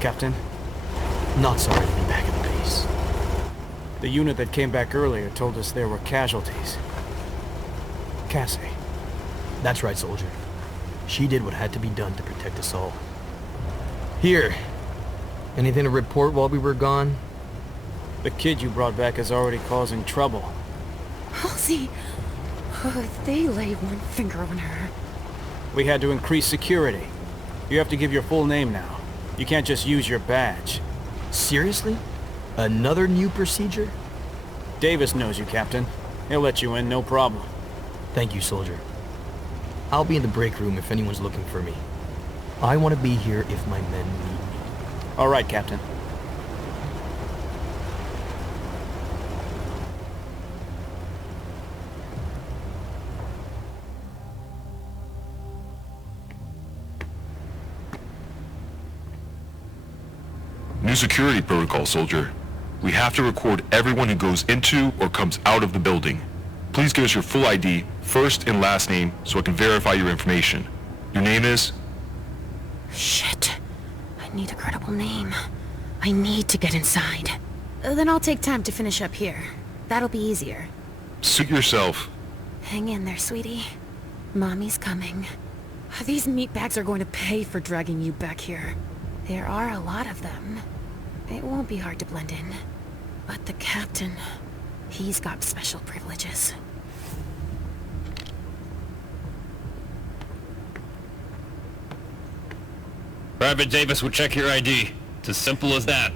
Captain? Not sorry to be back at the base. The unit that came back earlier told us there were casualties. Cassie. That's right, soldier. She did what had to be done to protect us all. Here. Anything to report while we were gone? The kid you brought back is already causing trouble. Halsey! Oh, if they lay one finger on her. We had to increase security. You have to give your full name now. You can't just use your badge. Seriously? Another new procedure? Davis knows you, Captain. He'll let you in, no problem. Thank you, soldier. I'll be in the break room if anyone's looking for me. I want to be here if my men need me. All right, Captain. New security protocol, soldier. We have to record everyone who goes into or comes out of the building. Please give us your full ID, first and last name, so I can verify your information. Your name is? Shit. I need a credible name. I need to get inside. Then I'll take time to finish up here. That'll be easier. Suit yourself. Hang in there, sweetie. Mommy's coming. These meatbags are going to pay for dragging you back here. There are a lot of them. It won't be hard to blend in. But the captain, he's got special privileges. Private Davis will check your ID. It's as simple as that.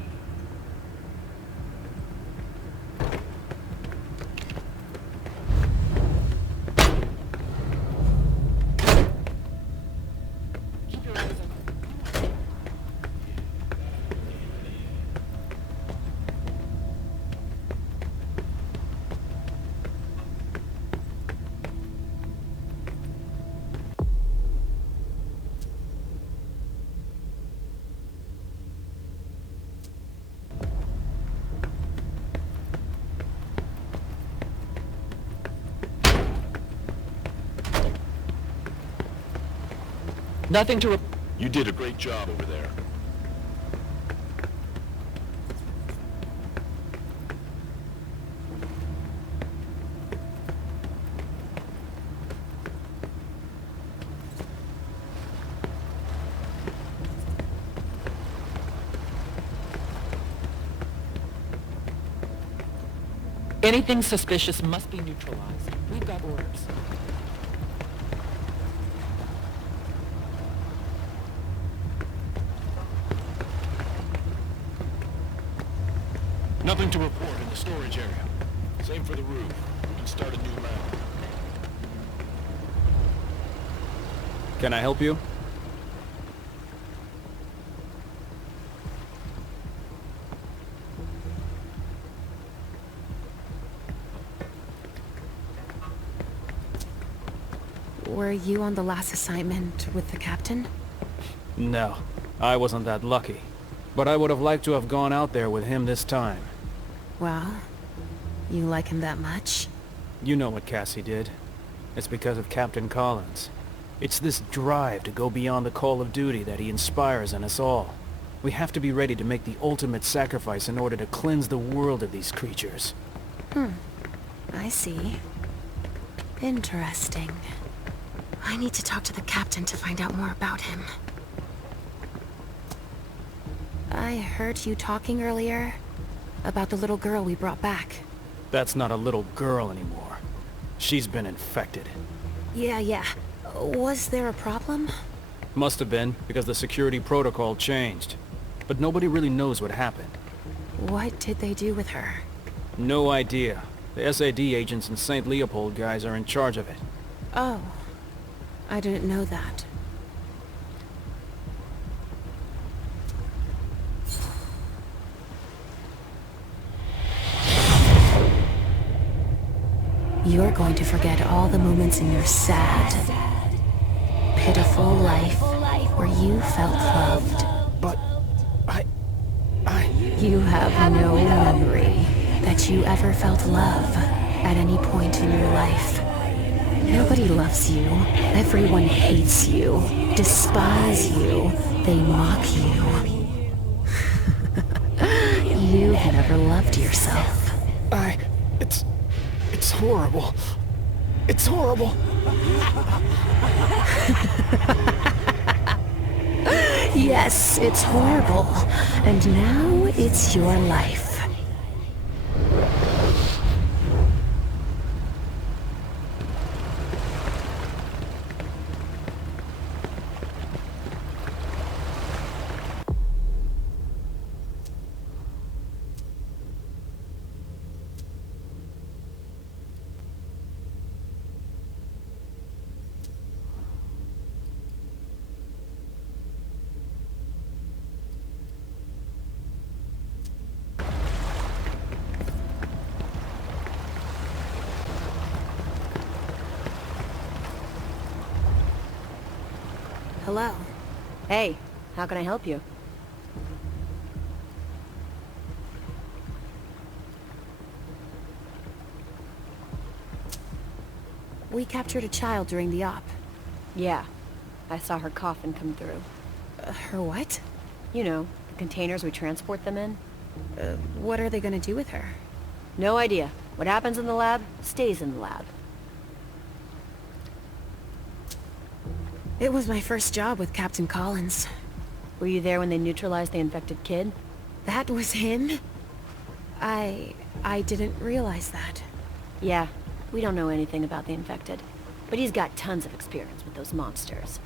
Nothing to You did a great job over there. Anything suspicious must be neutralized. We've got orders. Nothing to report in the storage area. Same for the roof. We can start a new round. Can I help you? Were you on the last assignment with the captain? No, I wasn't that lucky. But I would have liked to have gone out there with him this time. Well, you like him that much? You know what Cassie did. It's because of Captain Collins. It's this drive to go beyond the call of duty that he inspires in us all. We have to be ready to make the ultimate sacrifice in order to cleanse the world of these creatures. I see. Interesting. I need to talk to the captain to find out more about him. I heard you talking earlier about the little girl we brought back. That's not a little girl anymore. She's been infected. Yeah. Was there a problem? Must have been, because the security protocol changed. But nobody really knows what happened. What did they do with her? No idea. The SAD agents and St. Leopold guys are in charge of it. Oh. I didn't know that. You're going to forget all the moments in your sad, pitiful life where you felt loved. But... You have no memory that you ever felt love at any point in your life. Nobody loves you. Everyone hates you, despise you. They mock you. you've never loved yourself. It's horrible. It's horrible. Yes, it's horrible. And now it's your life. Hello. Hey, how can I help you? We captured a child during the op. Yeah, I saw her coffin come through. Her what? You know, the containers we transport them in. What are they gonna do with her? No idea. What happens in the lab, stays in the lab. It was my first job with Captain Collins. Were you there when they neutralized the infected kid? That was him? I didn't realize that. Yeah, we don't know anything about the infected. But he's got tons of experience with those monsters.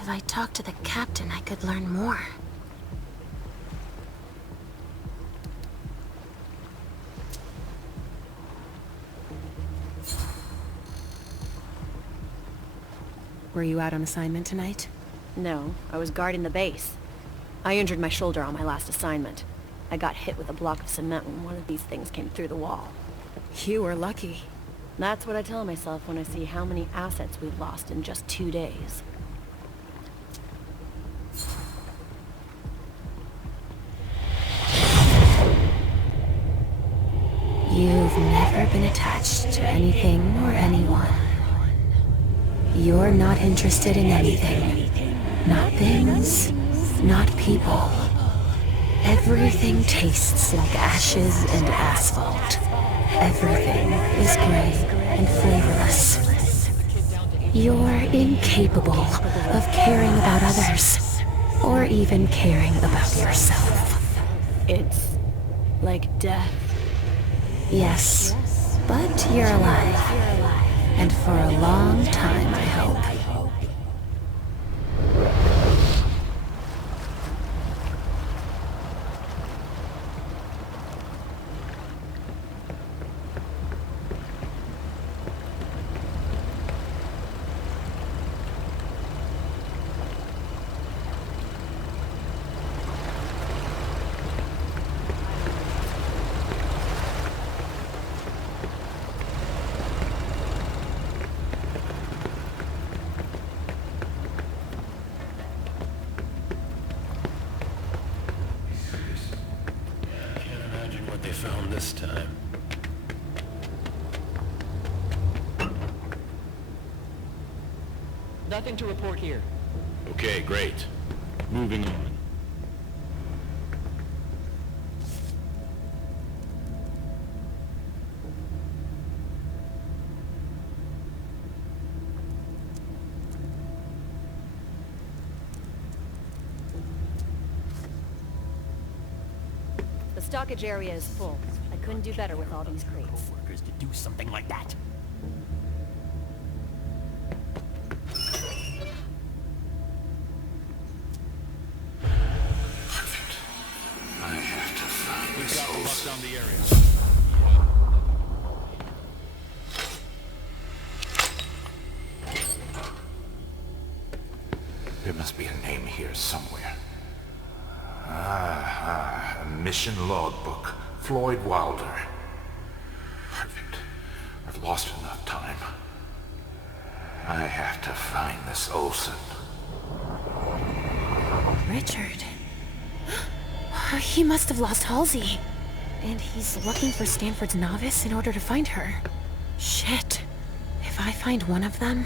If I talked to the captain, I could learn more. Were you out on assignment tonight? No, I was guarding the base. I injured my shoulder on my last assignment. I got hit with a block of cement when one of these things came through the wall. You were lucky. That's what I tell myself when I see how many assets we've lost in just 2 days. You've never been attached to anything or anyone. You're not interested in anything. Not things, not people. Everything tastes like ashes and asphalt. Everything is gray and flavorless. You're incapable of caring about others, or even caring about yourself. It's like death. Yes, but you're alive. And for a long time, I hope. They found this time. Nothing to report here. Okay, great. Moving on. The stockage area is full. I couldn't do better with all these crates. Workers to do something like that. Perfect. I have to find this Lock down the area. There must be a name here somewhere. A mission logbook. Floyd Wilder. Perfect. I've lost enough time. I have to find this Olsen. Richard. He must have lost Halsey. And he's looking for Stanford's novice in order to find her. Shit. If I find one of them...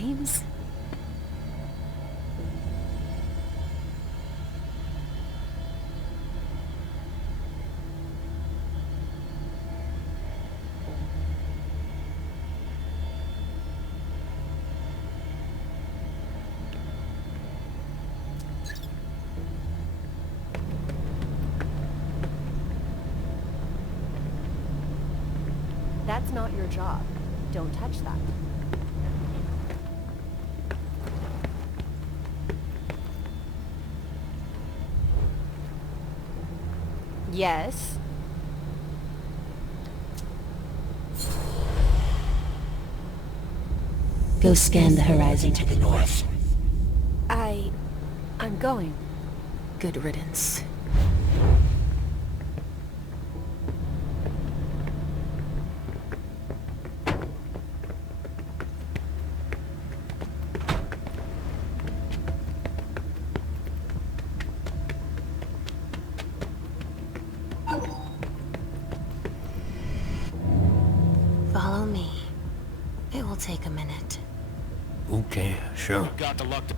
games? That's not your job. Don't touch that. Yes? Go scan the horizon to the north. I'm going. Good riddance. Follow me. It will take a minute. Okay, sure. Got the luck to...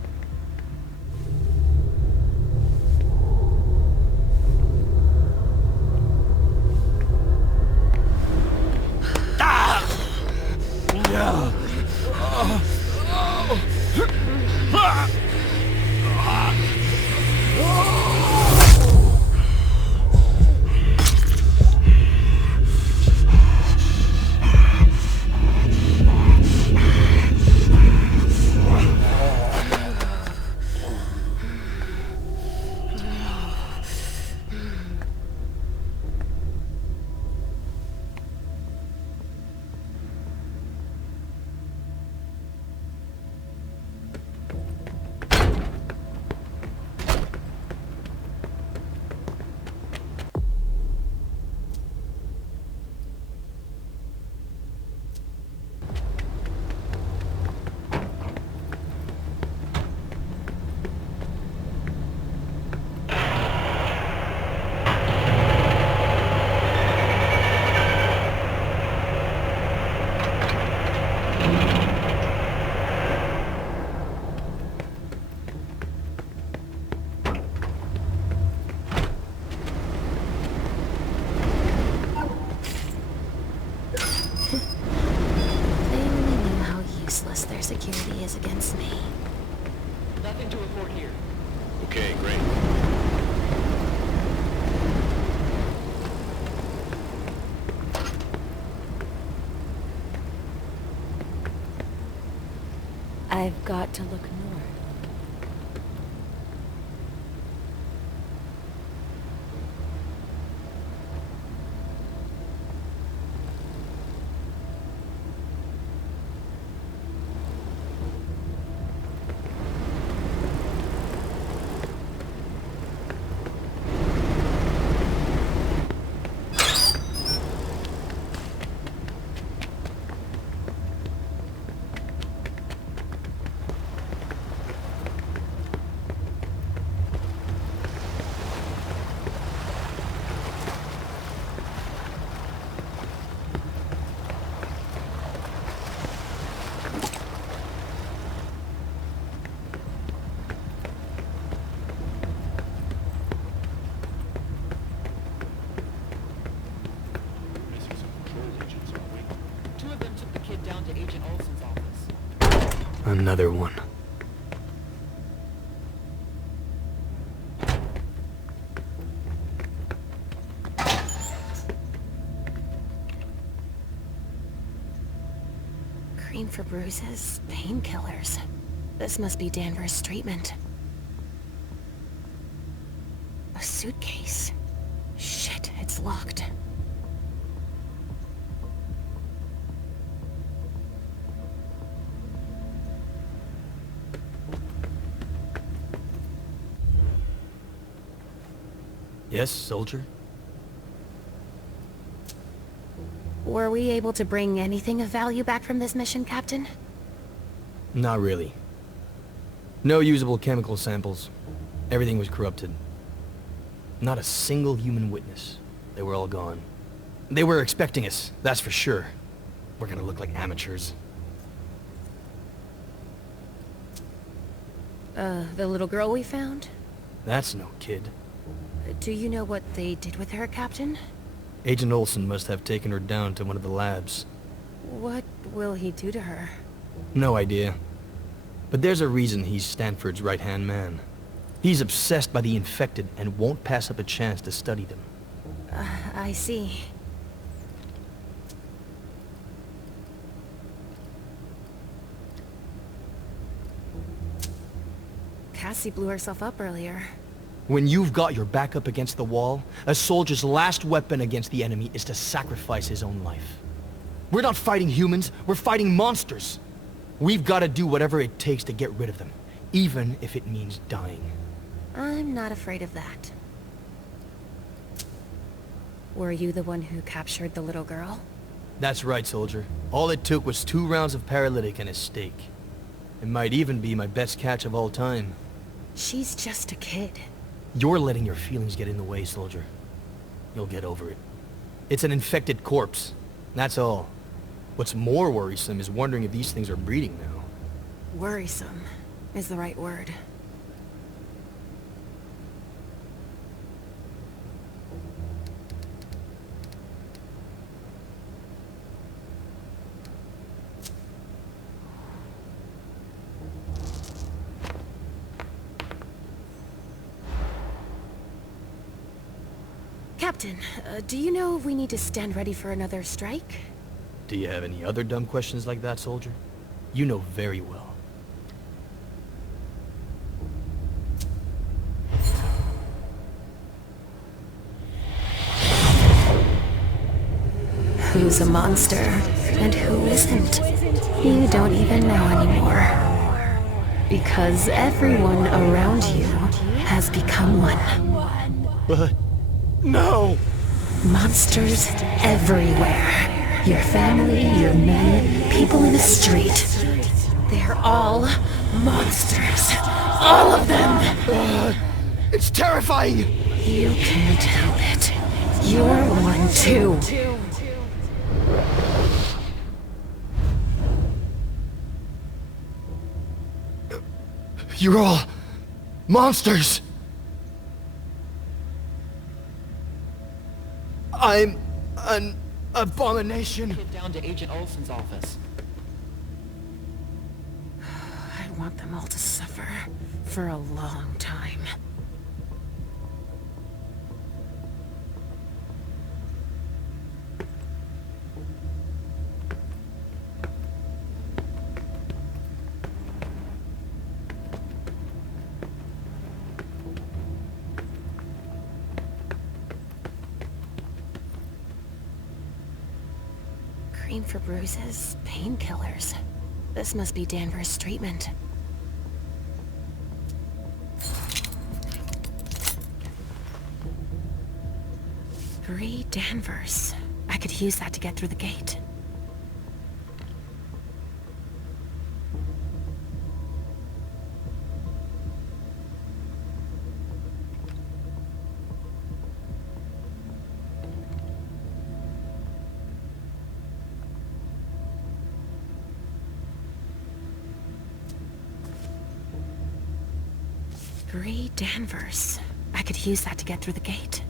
Their security is against me. Nothing to report here. Okay, great. I've got to look north. Down to Agent Olson's office. Another one. Cream for bruises, painkillers. This must be Danvers' treatment. A suitcase. Shit, it's locked. Yes, soldier? Were we able to bring anything of value back from this mission, Captain? Not really. No usable chemical samples. Everything was corrupted. Not a single human witness. They were all gone. They were expecting us, that's for sure. We're gonna look like amateurs. The little girl we found? That's no kid. Do you know what they did with her, Captain? Agent Olsen must have taken her down to one of the labs. What will he do to her? No idea. But there's a reason he's Stanford's right-hand man. He's obsessed by the infected and won't pass up a chance to study them. I see. Cassie blew herself up earlier. When you've got your back up against the wall, a soldier's last weapon against the enemy is to sacrifice his own life. We're not fighting humans, we're fighting monsters. We've got to do whatever it takes to get rid of them, even if it means dying. I'm not afraid of that. Were you the one who captured the little girl? That's right, soldier. All it took was 2 rounds of paralytic and a stake. It might even be my best catch of all time. She's just a kid. You're letting your feelings get in the way, soldier. You'll get over it. It's an infected corpse. That's all. What's more worrisome is wondering if these things are breeding now. Worrisome is the right word. Captain, do you know if we need to stand ready for another strike? Do you have any other dumb questions like that, soldier? You know very well. Who's a monster and who isn't? You don't even know anymore. Because everyone around you has become one. But... no! Monsters everywhere. Your family, your men, people in the street. They're all monsters. All of them! It's terrifying! You can't help it. You're one too. You're all... monsters! I'm... an... abomination. Get down to Agent Olsen's office. I want them all to suffer for a long time. Cream for bruises, painkillers. This must be Danvers' treatment. Bree Danvers. I could use that to get through the gate. Bree Danvers. I could use that to get through the gate.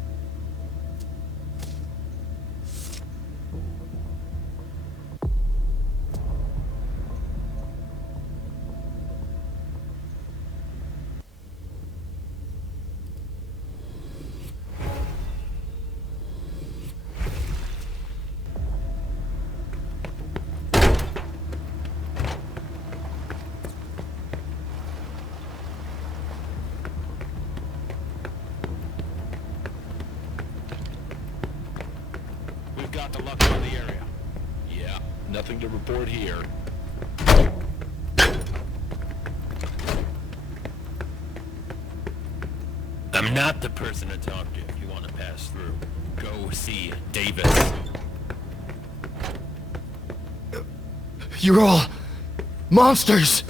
Got the luck on the area. Yeah, nothing to report here. I'm not the person to talk to if you want to pass through. Go see Davis. You're all... monsters!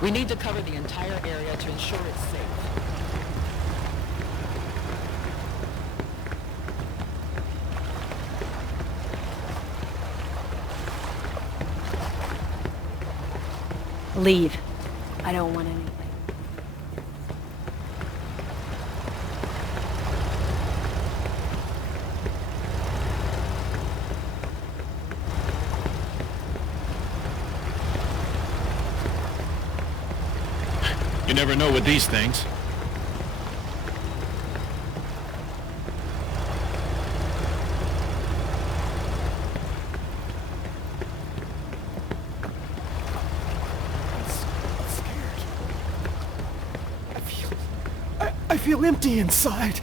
We need to cover the entire area to ensure it's safe. Leave. I don't want anything. You never know with these things. I feel empty inside.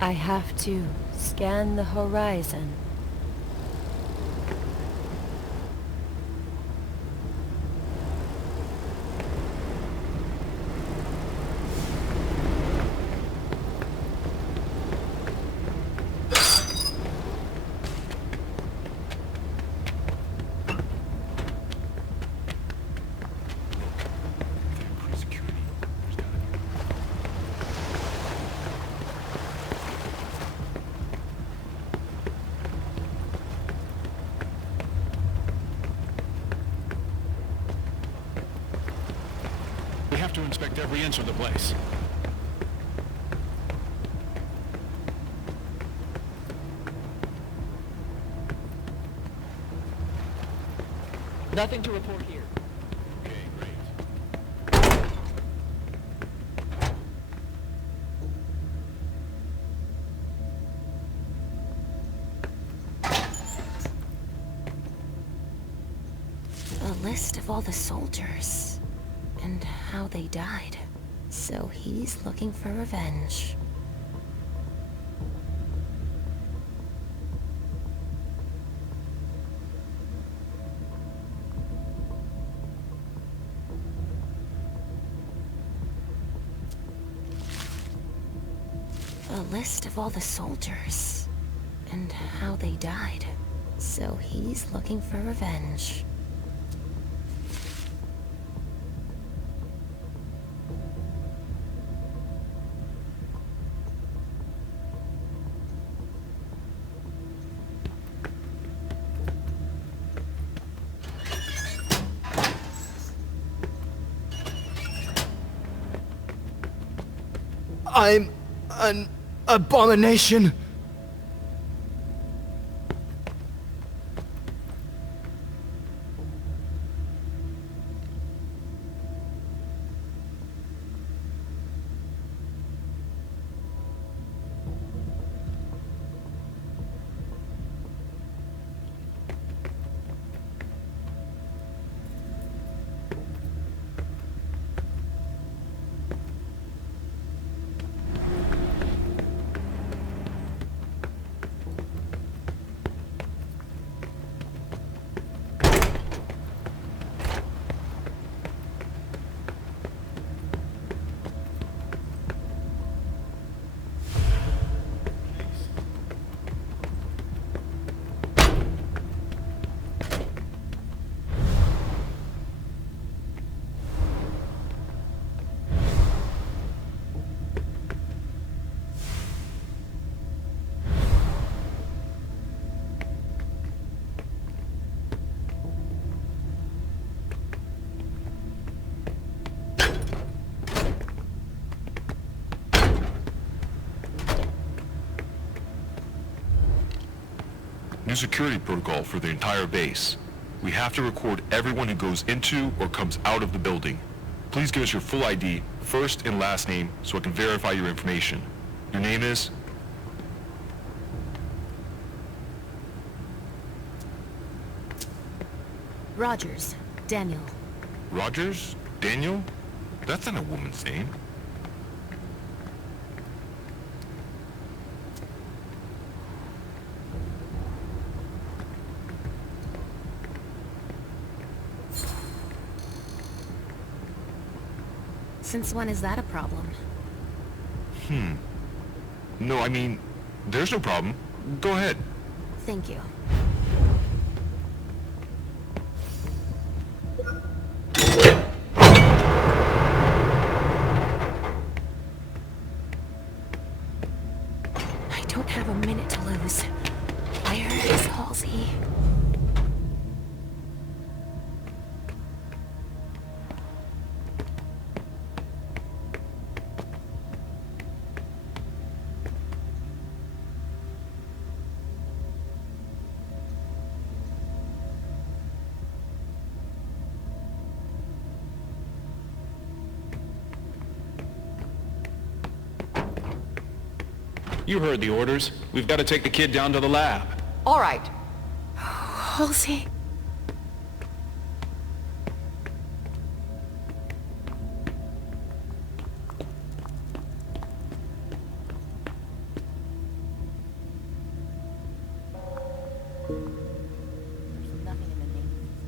I have to scan the horizon. We have to inspect every inch of the place. Nothing to report here. Okay, great. A list of all the soldiers. And how they died. So he's looking for revenge. A list of all the soldiers. And how they died. So he's looking for revenge. I'm an abomination. security protocol for the entire base. We have to record everyone who goes into or comes out of the building. Please give us your full ID, first and last name, so I can verify your information. Your name is? Rogers. Daniel. Rogers? Daniel? That's not a woman's name. Since when is that a problem? No, I mean, there's no problem. Go ahead. Thank you. I don't have a minute to lose. Where is Halsey? You heard the orders. We've got to take the kid down to the lab. All right. Halsey?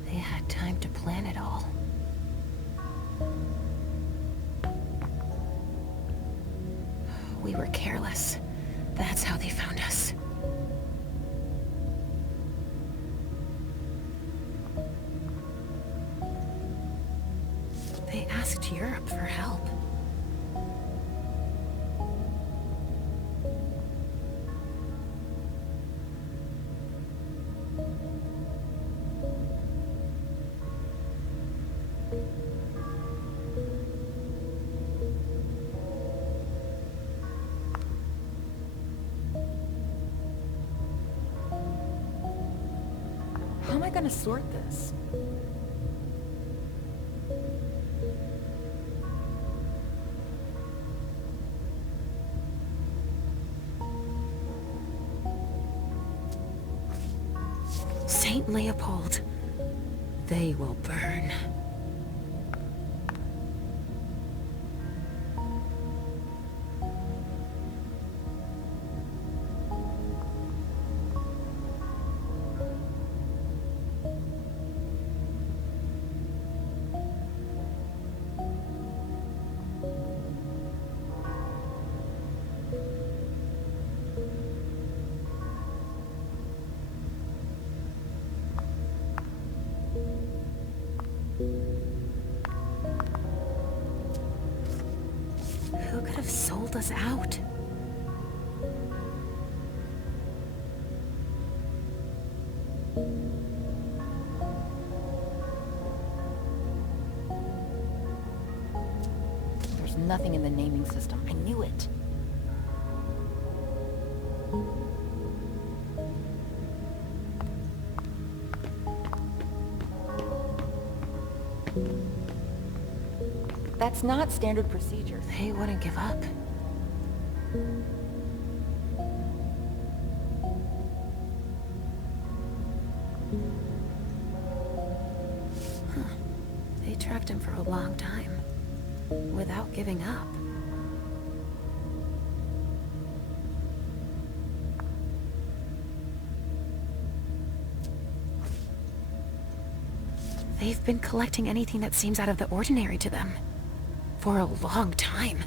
They had time to plan it all. We were careless. That's how they found us. They asked Europe for help. How am I gonna sort this? Saint Leopold. They will burn. Who could have sold us out? There's nothing in the naming system. I knew it. That's not standard procedure. They wouldn't give up. Huh. They tracked him for a long time, without giving up. They've been collecting anything that seems out of the ordinary to them. For a long time.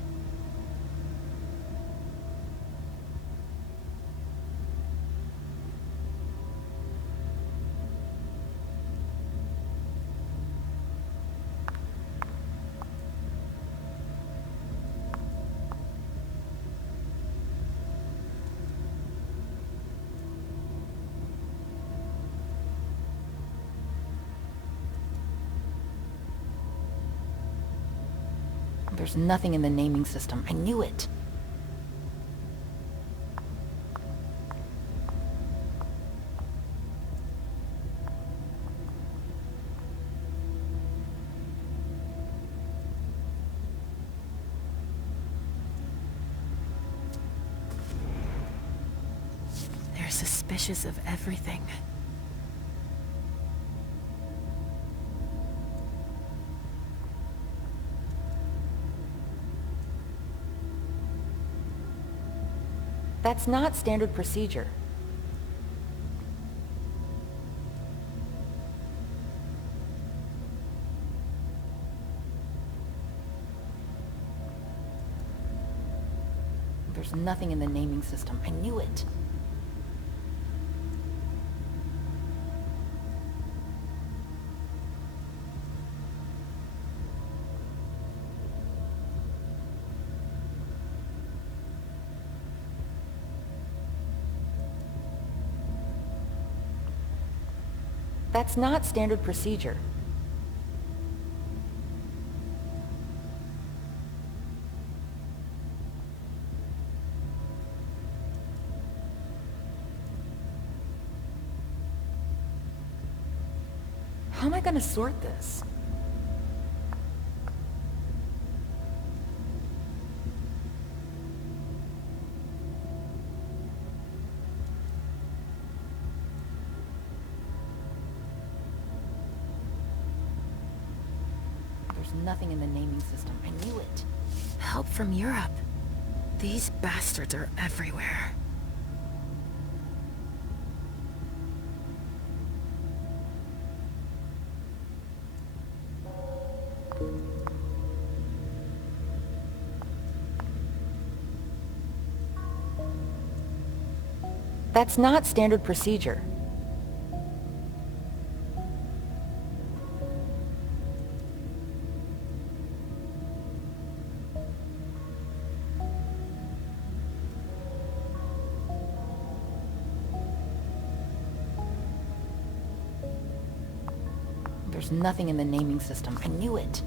There's nothing in the naming system. I knew it. suspicious of everything. That's not standard procedure. There's nothing in the naming system. I knew it. That's not standard procedure. How am I gonna sort this? There's nothing in the naming system. I knew it. Help from Europe. These bastards are everywhere. That's not standard procedure. There's nothing in the naming system. I knew it.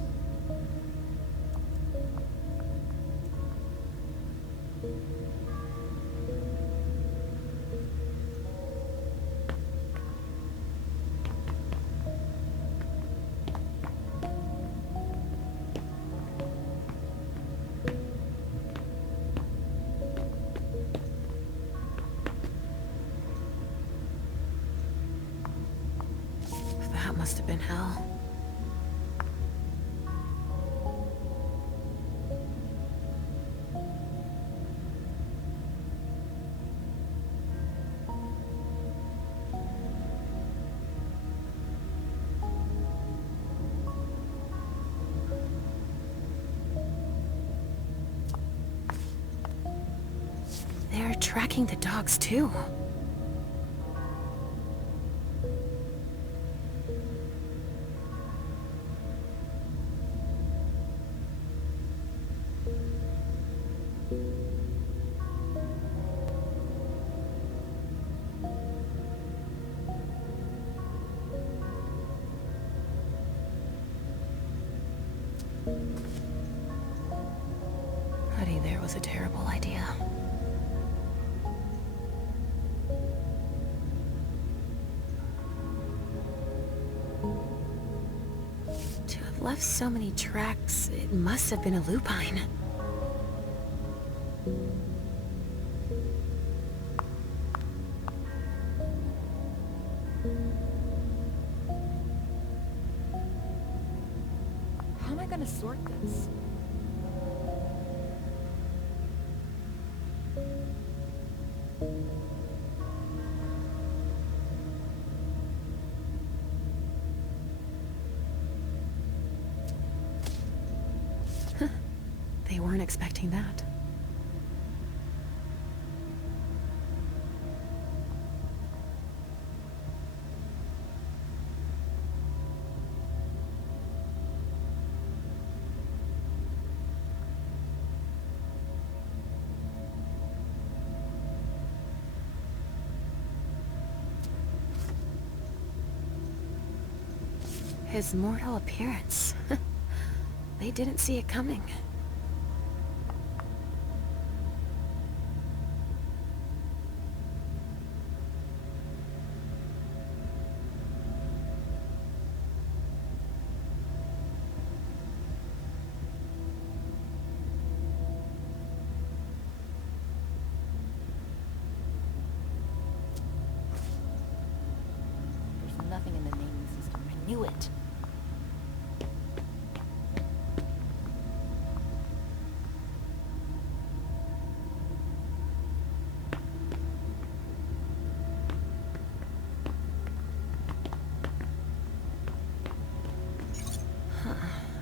That must have been hell. They're tracking the dogs too. Hiding there was a terrible idea. To have left so many tracks, it must have been a lupine. How am I gonna sort this? They weren't expecting that. His mortal appearance. They didn't see it coming. knew it.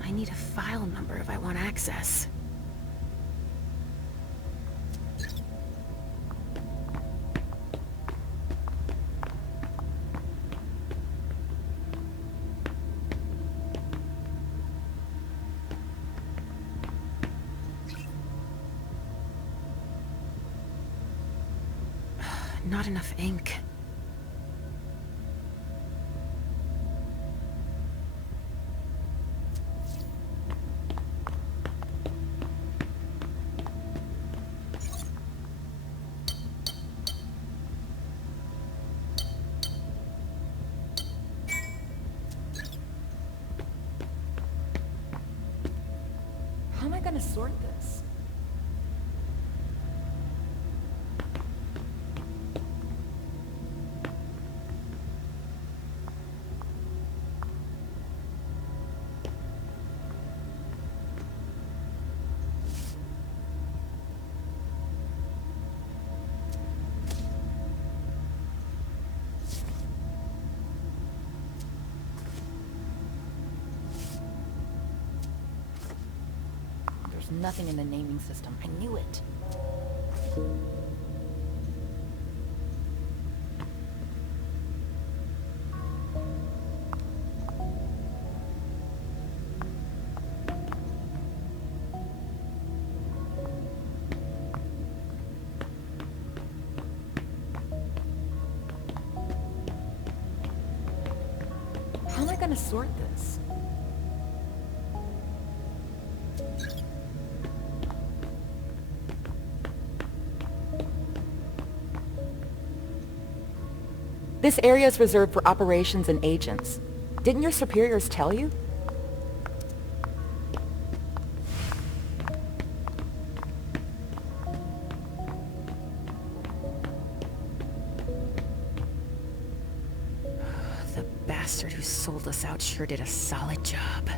I need a file number if I want access. Not enough ink. How am I gonna sort this? There's nothing in the naming system. I knew it. How am I gonna sort this? This area is reserved for operations and agents. Didn't your superiors tell you? The bastard who sold us out sure did a solid job.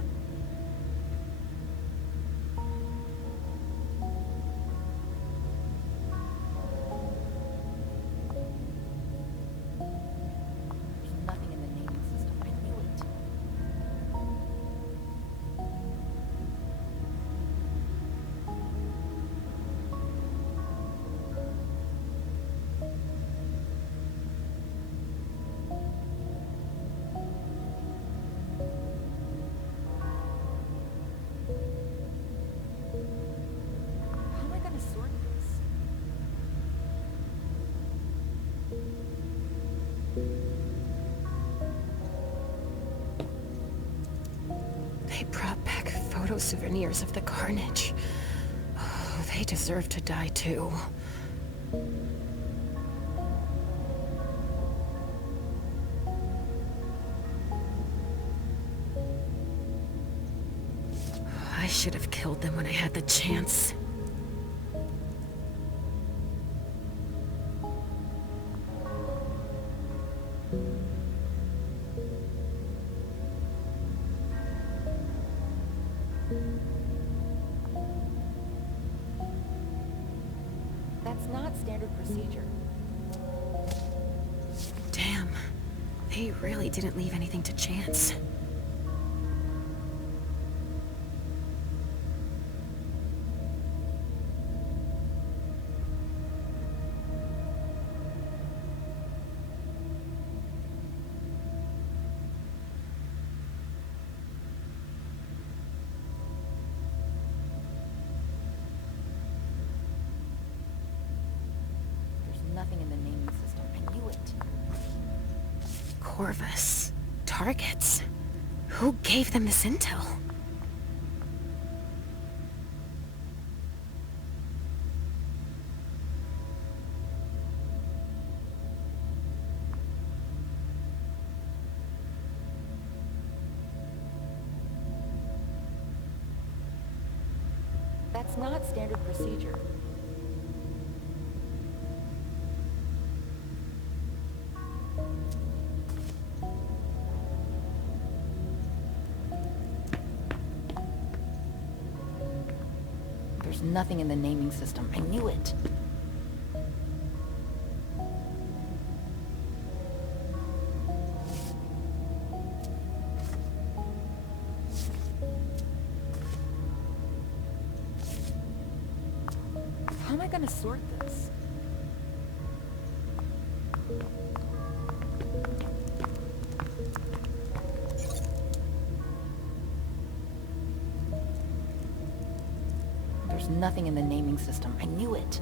There's nothing in the naming system. I knew it. How am I gonna sort this? They brought back photo souvenirs of the carnage. Oh, they deserve to die too. I should have killed them when I had the chance. That's not standard procedure. Damn. They really didn't leave anything to chance. There's nothing in the naming system. I knew it. Corvus. Targets. Who gave them this intel? That's not standard procedure. There's nothing in the naming system. I knew it. How am I gonna sort this? There's nothing in the naming system. I knew it.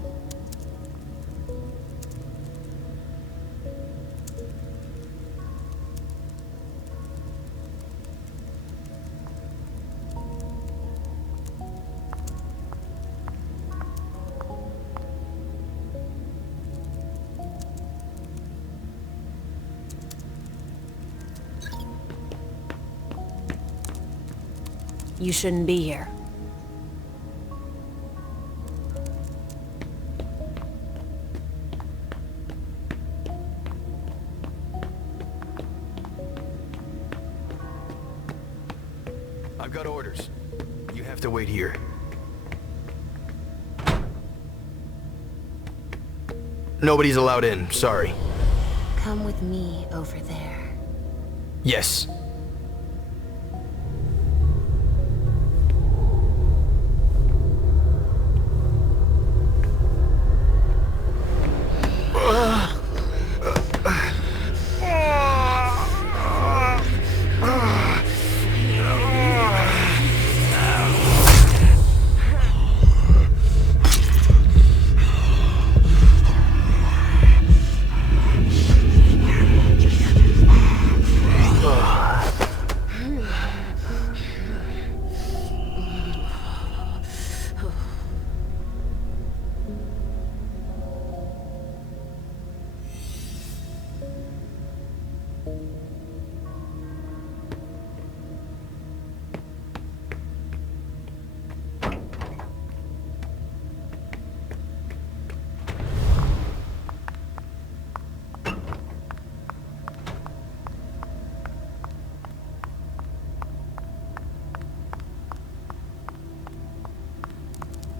You shouldn't be here. I've got orders. You have to wait here. Nobody's allowed in, sorry. Come with me over there. Yes.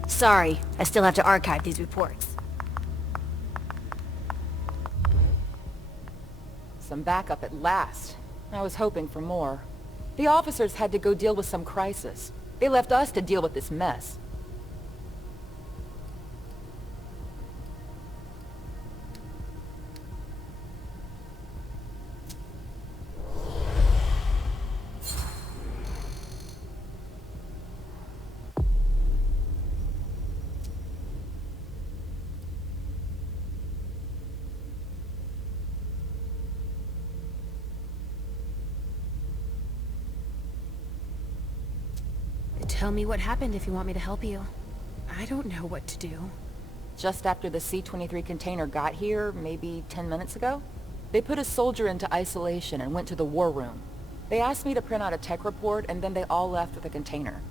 Sorry, I still have to archive these reports. Some backup at last. I was hoping for more. The officers had to go deal with some crisis. They left us to deal with this mess. Tell me what happened if you want me to help you. I don't know what to do. Just after the C-23 container got here, maybe 10 minutes ago, they put a soldier into isolation and went to the war room. They asked me to print out a tech report, and then they all left with a container.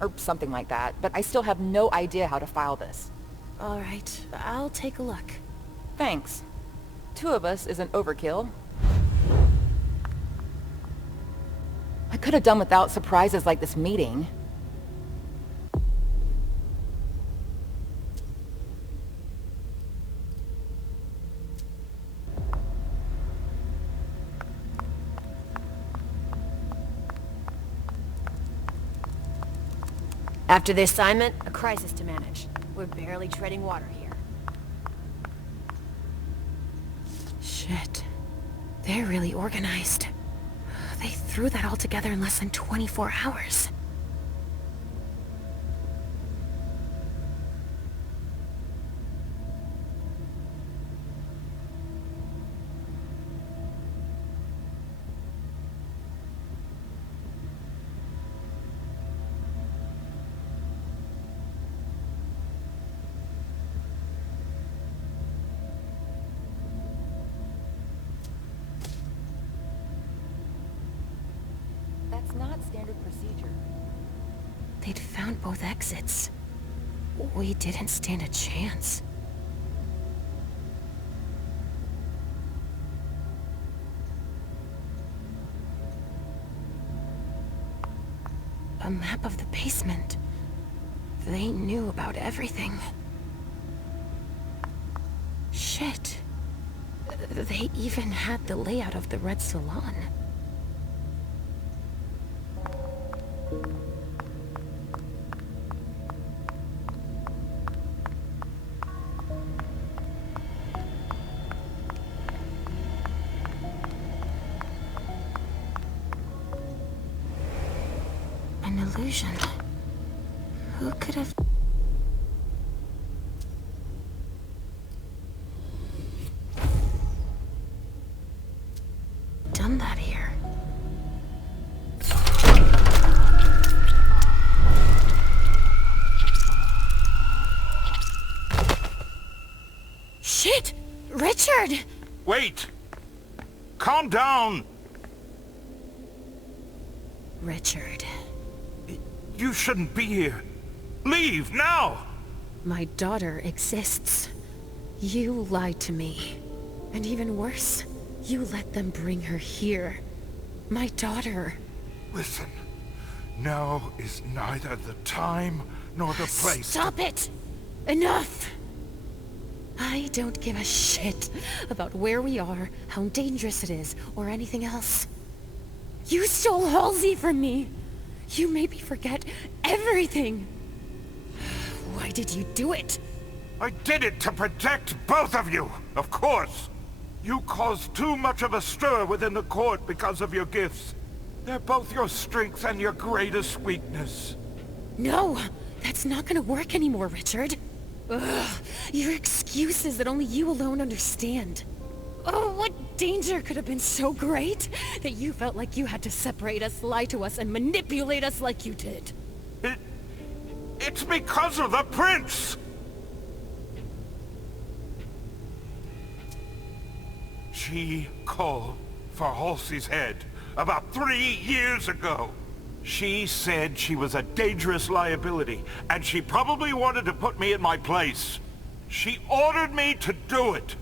Or something like that, but I still have no idea how to file this. All right, I'll take a look. Thanks. 2 of us isn't overkill. I could have done without surprises like this meeting. After the assignment, a crisis to manage. We're barely treading water here. Shit. They're really organized. They threw that all together in less than 24 hours. That's not standard procedure. They'd found both exits. We didn't stand a chance. A map of the basement. They knew about everything. Shit. They even had the layout of the Red Salon. An illusion. Who could have... done that here? Shit! Richard! Wait! Calm down! Richard. You shouldn't be here. Leave, now! My daughter exists. You lied to me. And even worse, you let them bring her here. My daughter. Listen, now is neither the time nor the place. Stop it! Enough! I don't give a shit about where we are, how dangerous it is, or anything else. You stole Halsey from me! You made me forget everything! Why did you do it? I did it to protect both of you, of course. You caused too much of a stir within the court because of your gifts. They're both your strength and your greatest weakness. No! That's not gonna work anymore, Richard. Ugh, your excuses that only you alone understand. Oh, what danger could have been so great that you felt like you had to separate us, lie to us, and manipulate us like you did? It's because of the prince! She called for Halsey's head about 3 years ago. She said she was a dangerous liability, and she probably wanted to put me in my place. She ordered me to do it.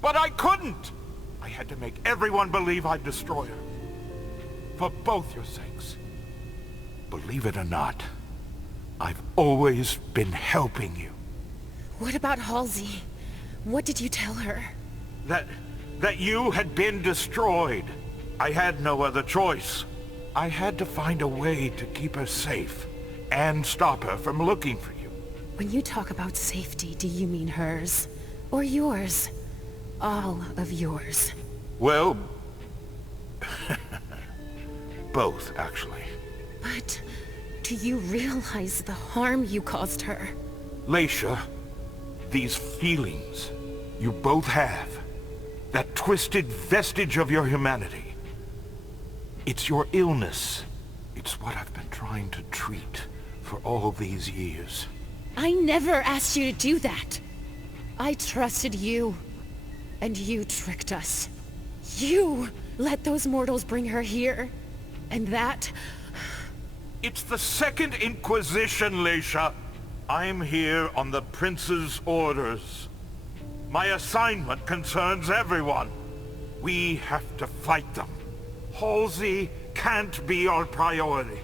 But I couldn't! I had to make everyone believe I'd destroy her. For both your sakes. Believe it or not, I've always been helping you. What about Halsey? What did you tell her? That you had been destroyed. I had no other choice. I had to find a way to keep her safe and stop her from looking for you. When you talk about safety, do you mean hers? Or yours? All of yours? Well, both, actually. But do you realize the harm you caused her? Leisha, these feelings you both have, that twisted vestige of your humanity, it's your illness. It's what I've been trying to treat for all these years. I never asked you to do that. I trusted you. And you tricked us. You let those mortals bring her here. And that... It's the Second Inquisition, Leisha. I'm here on the Prince's orders. My assignment concerns everyone. We have to fight them. Halsey can't be our priority.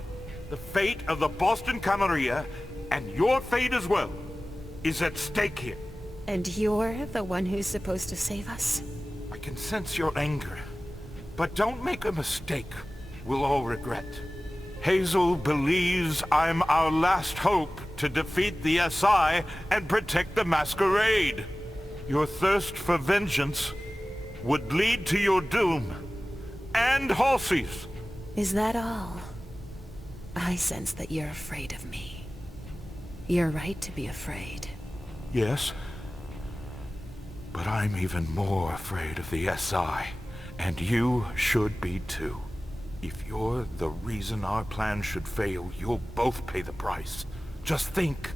The fate of the Boston Camarilla, and your fate as well, is at stake here. And you're the one who's supposed to save us? I can sense your anger, but don't make a mistake we'll all regret. Hazel believes I'm our last hope to defeat the SI and protect the Masquerade. Your thirst for vengeance would lead to your doom, and Halsey's. Is that all? I sense that you're afraid of me. You're right to be afraid. Yes. But I'm even more afraid of the SI, and you should be too. If you're the reason our plan should fail, you'll both pay the price. Just think.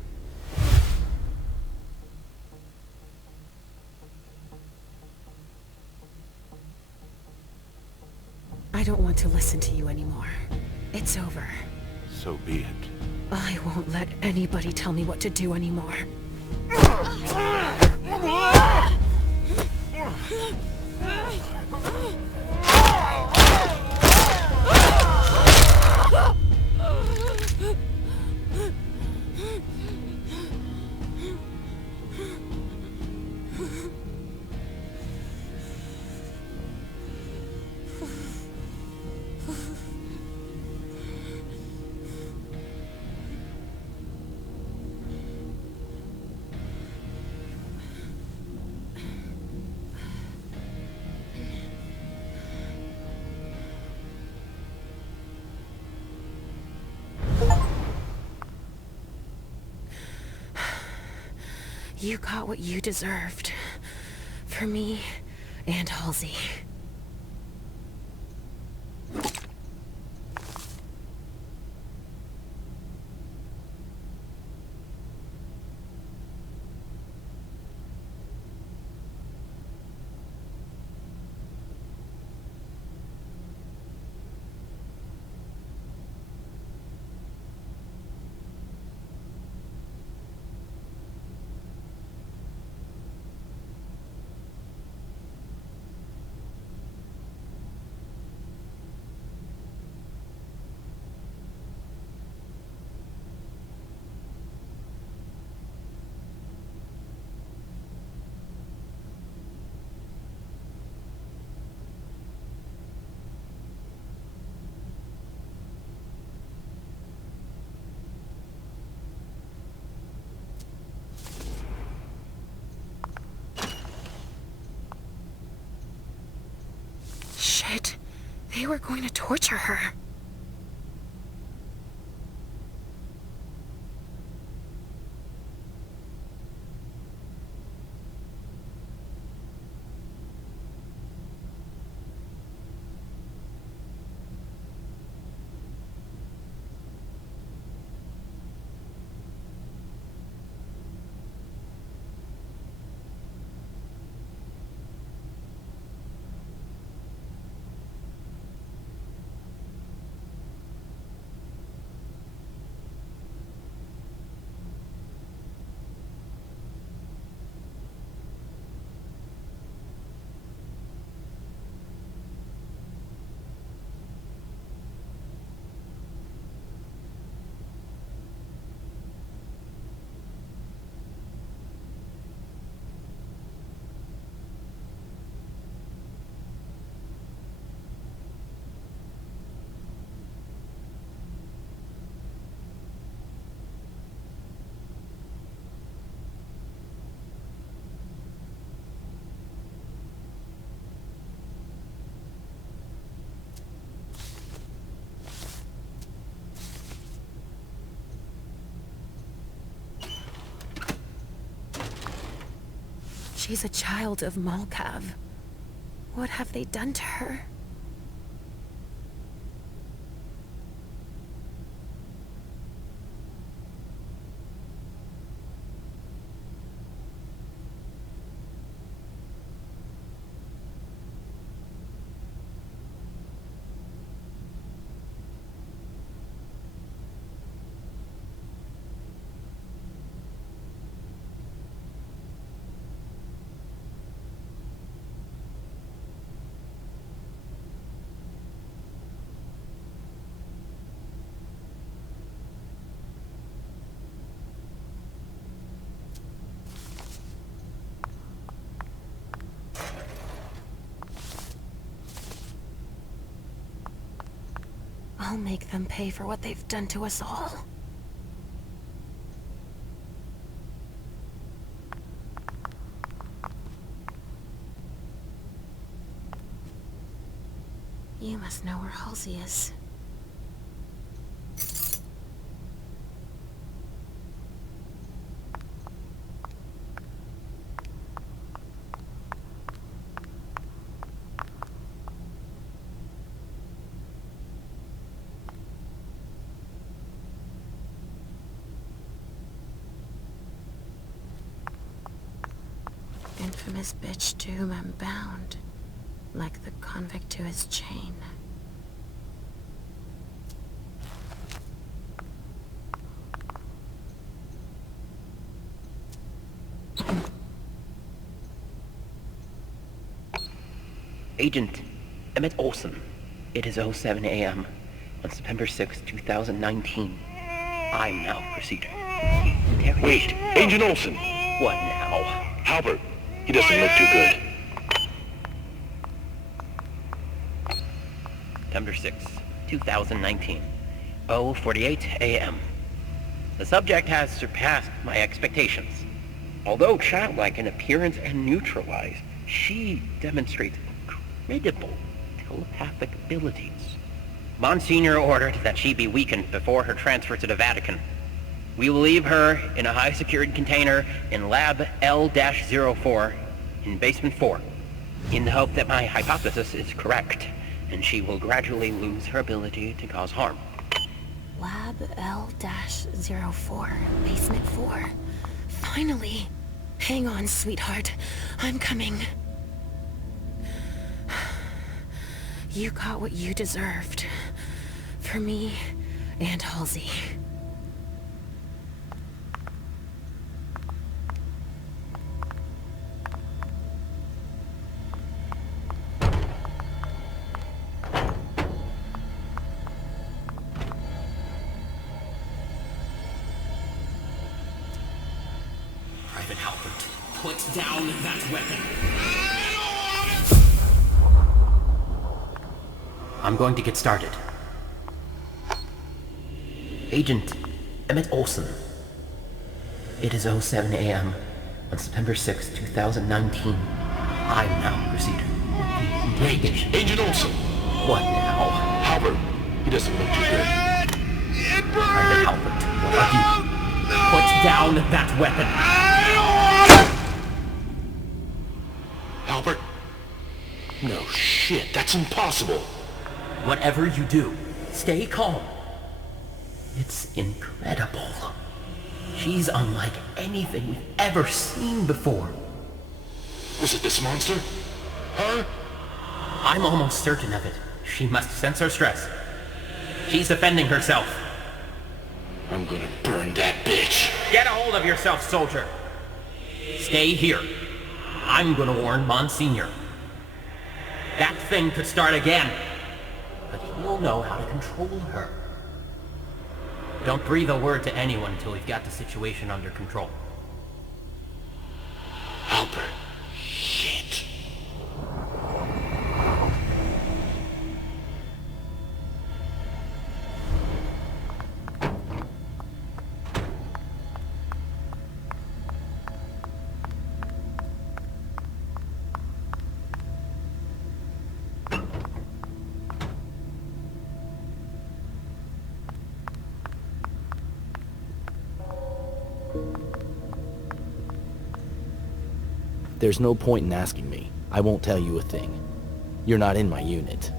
I don't want to listen to you anymore. It's over. So be it. I won't let anybody tell me what to do anymore. You got what you deserved. For me and Halsey. Shit. They were going to torture her. She's a child of Malkav. What have they done to her? I'll make them pay for what they've done to us all. You must know where Halsey is. Infamous bitch doom and bound, like the convict to his chain. Agent Emmett Olson. It is 07 a.m. on September 6, 2019. I'm now proceeding. Wait, Agent Olson! What now? Halbert, he doesn't look too good. September 6, 2019. 0:48 a.m. The subject has surpassed my expectations. Although childlike in appearance and neutralized, she demonstrates incredible telepathic abilities. Monsignor ordered that she be weakened before her transfer to the Vatican. We will leave her in a high-security container in Lab L-04 in Basement 4, in the hope that my hypothesis is correct, and she will gradually lose her ability to cause harm. Lab L-04, Basement 4. Finally! Hang on, sweetheart. I'm coming. You got what you deserved. For me and Halsey. Private Halbert, put down that weapon. I'm going to get started. Agent Emmett Olson. It is 07 a.m. on September 6, 2019. I now proceed with the interrogation. Hey, Agent Olson! What now? Halbert, he doesn't look too good. Private Halbert, what are you? Put down that weapon. Halbert? No shit, that's impossible. Whatever you do, stay calm. It's incredible. She's unlike anything we've ever seen before. Was it this monster? Huh? I'm almost certain of it. She must sense our stress. She's defending herself. I'm gonna burn that bitch. Get a hold of yourself, soldier. Stay here. I'm gonna warn Monsignor. That thing could start again. But he'll know how to control her. Don't breathe a word to anyone until we've got the situation under control. Halbert. Shit. There's no point in asking me. I won't tell you a thing. You're not in my unit.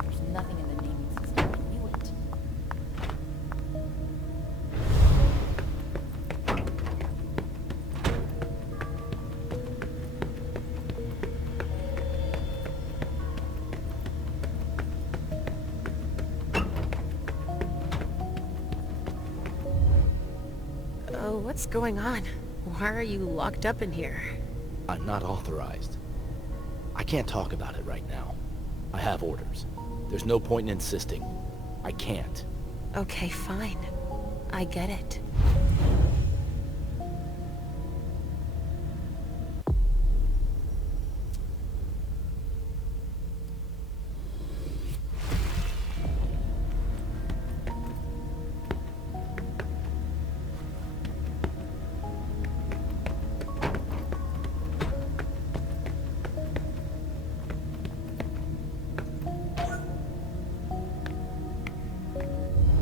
There's nothing in the naming system. I knew it. Oh, what's going on? Why are you locked up in here? I'm not authorized. I can't talk about it right now. I have orders. There's no point in insisting. I can't. Okay, fine. I get it.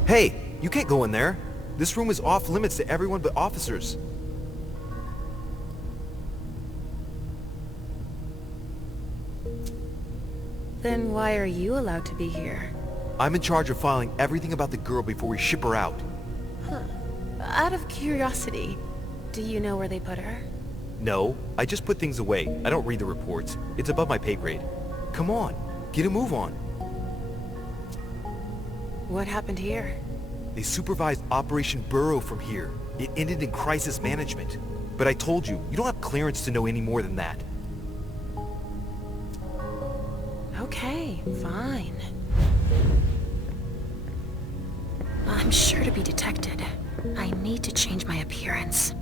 Hey, you can't go in there. This room is off limits to everyone but officers. Then why are you allowed to be here? I'm in charge of filing everything about the girl before we ship her out. Huh. Out of curiosity, do you know where they put her? No, I just put things away. I don't read the reports. It's above my pay grade. Come on, get a move on. What happened here? They supervised Operation Burrow from here. It ended in crisis management. But I told you, you don't have clearance to know any more than that. Okay, fine. I'm sure to be detected. I need to change my appearance.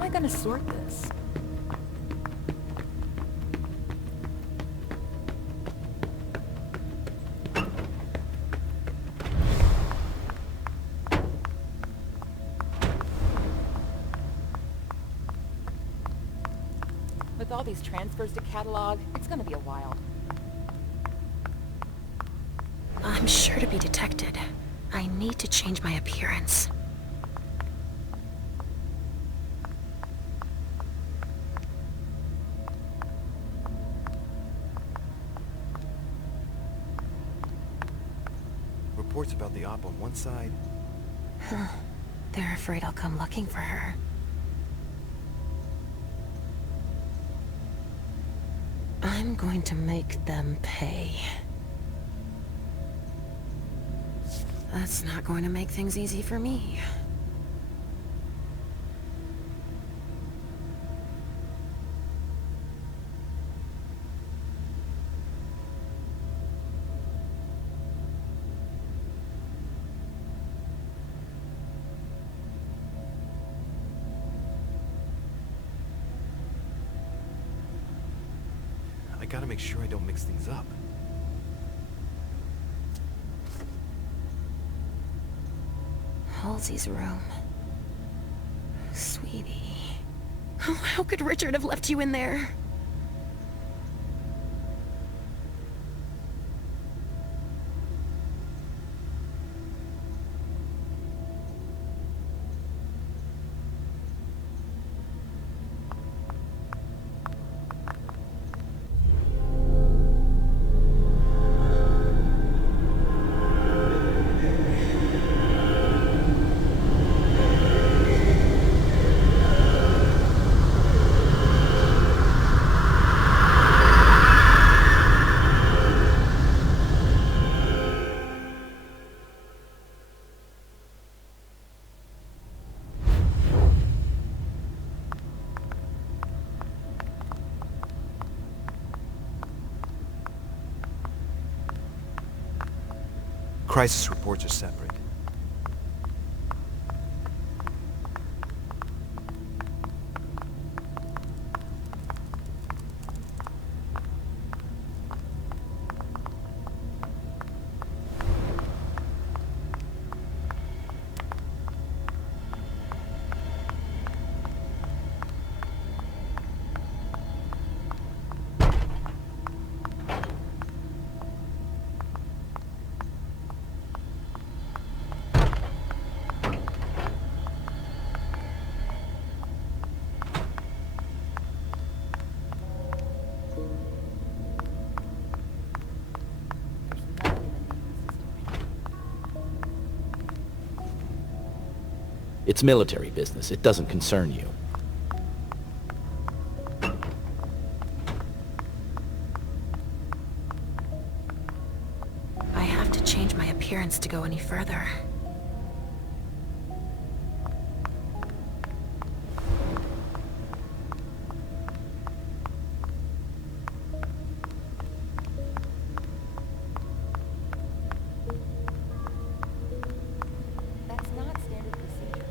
am I gonna sort this? With all these transfers to catalog, it's gonna be a while. I'm sure to be detected. I need to change my appearance. Reports about the op on one side. They're afraid I'll come looking for her. I'm going to make them pay. That's not going to make things easy for me. I gotta make sure I don't mix things up. Halsey's room. Sweetie. Oh, how could Richard have left you in there? Crisis reports are separate. It's military business. It doesn't concern you. I have to change my appearance to go any further. That's not standard procedure.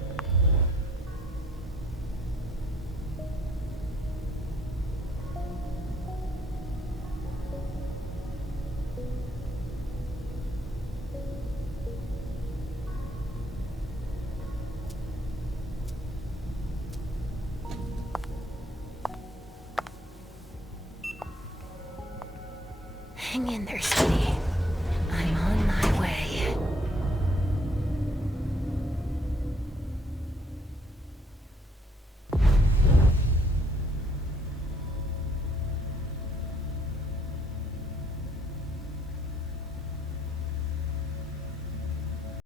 Hang in there, sweetie.